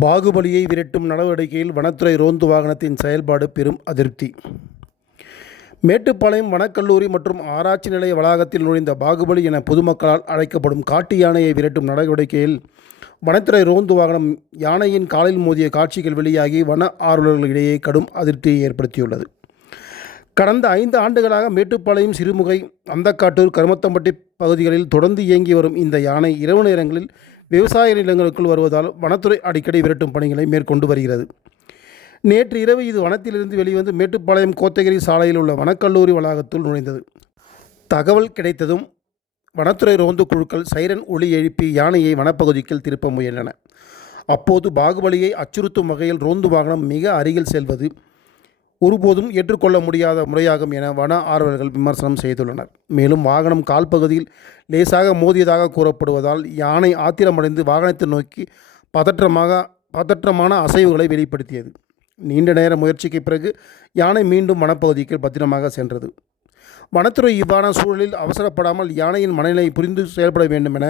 பாகுபலியை விரட்டும் நடவடிக்கையில் வனத்துறை ரோந்து வாகனத்தின் செயல்பாடு பெரும் அதிருப்தி. மேட்டுப்பாளையம் வனக்கல்லூரி மற்றும் ஆராய்ச்சி நிலைய வளாகத்தில் நுழைந்த பாகுபலி என பொதுமக்களால் அழைக்கப்படும் காட்டு யானையை விரட்டும் நடவடிக்கையில் வனத்துறை ரோந்து வாகனம் யானையின் காலில் மோதிய காட்சிகள் வெளியாகி வன ஆர்வலர்களிடையே கடும் அதிருப்தியை ஏற்படுத்தியுள்ளது. கடந்த ஐந்து ஆண்டுகளாக மேட்டுப்பாளையம் சிறுமுகை அந்தக்காட்டூர் கருமத்தம்பட்டி பகுதிகளில் தொடர்ந்து இயங்கி வரும் இந்த யானை இரவு நேரங்களில் விவசாய நிலங்களுக்குள் வருவதால் வனத்துறை அடிக்கடி விரட்டும் பணிகளை மேற்கொண்டு வருகிறது. நேற்று இரவு இது வனத்திலிருந்து வெளிவந்து மேட்டுப்பாளையம் கோத்தகிரி சாலையில் உள்ள வனக்கல்லூரி வளாகத்துள் நுழைந்தது. தகவல் கிடைத்ததும் வனத்துறை ரோந்து குழுக்கள் சைரன் ஒளி எழுப்பி யானையை வனப்பகுதிக்குள் திருப்ப முயன்றன. அப்போது பாகுபலியை அச்சுறுத்தும் வகையில் ரோந்து வாகனம் மிக அருகில் செல்வது ஒருபோதும் ஏற்றுக்கொள்ள முடியாத முறையாகும் என வன ஆர்வலர்கள் விமர்சனம் செய்துள்ளனர். மேலும் வாகனம் கால்பகுதியில் லேசாக மோதியதாக கூறப்படுவதால் யானை ஆத்திரமடைந்து வாகனத்தை நோக்கி பதற்றமாக பதற்றமான அசைவுகளை வெளிப்படுத்தியது. நீண்ட நேர முயற்சிக்கு பிறகு யானை மீண்டும் வனப்பகுதிக்கு பத்திரமாக சென்றது. வனத்துறை இவ்வாறான சூழலில் அவசரப்படாமல் யானையின் மனநிலை புரிந்து செயல்பட வேண்டும் என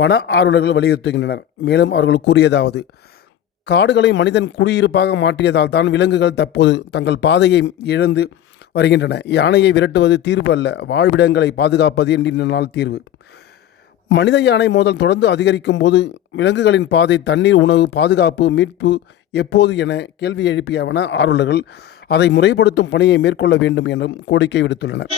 வன ஆர்வலர்கள் வலியுறுத்துகின்றனர். மேலும் அவர்கள் கூறியதாவது காடுகளை மனிதன் குடியிருப்பாக மாற்றியதால் தான் விலங்குகள் தற்போது தங்கள் பாதையை இழந்து வருகின்றன. யானையை விரட்டுவது தீர்வு அல்ல வாழ்விடங்களை பாதுகாப்பது என்ற நாள் தீர்வு. மனித யானை மோதல் தொடர்ந்து அதிகரிக்கும் போது விலங்குகளின் பாதை தண்ணீர் உணவு பாதுகாப்பு மீட்பு எப்போது என கேள்வி எழுப்பியவன ஆர்வலர்கள் அதை முறைப்படுத்தும் பணியை மேற்கொள்ள வேண்டும் என்றும் கோரிக்கை விடுத்துள்ளனர்.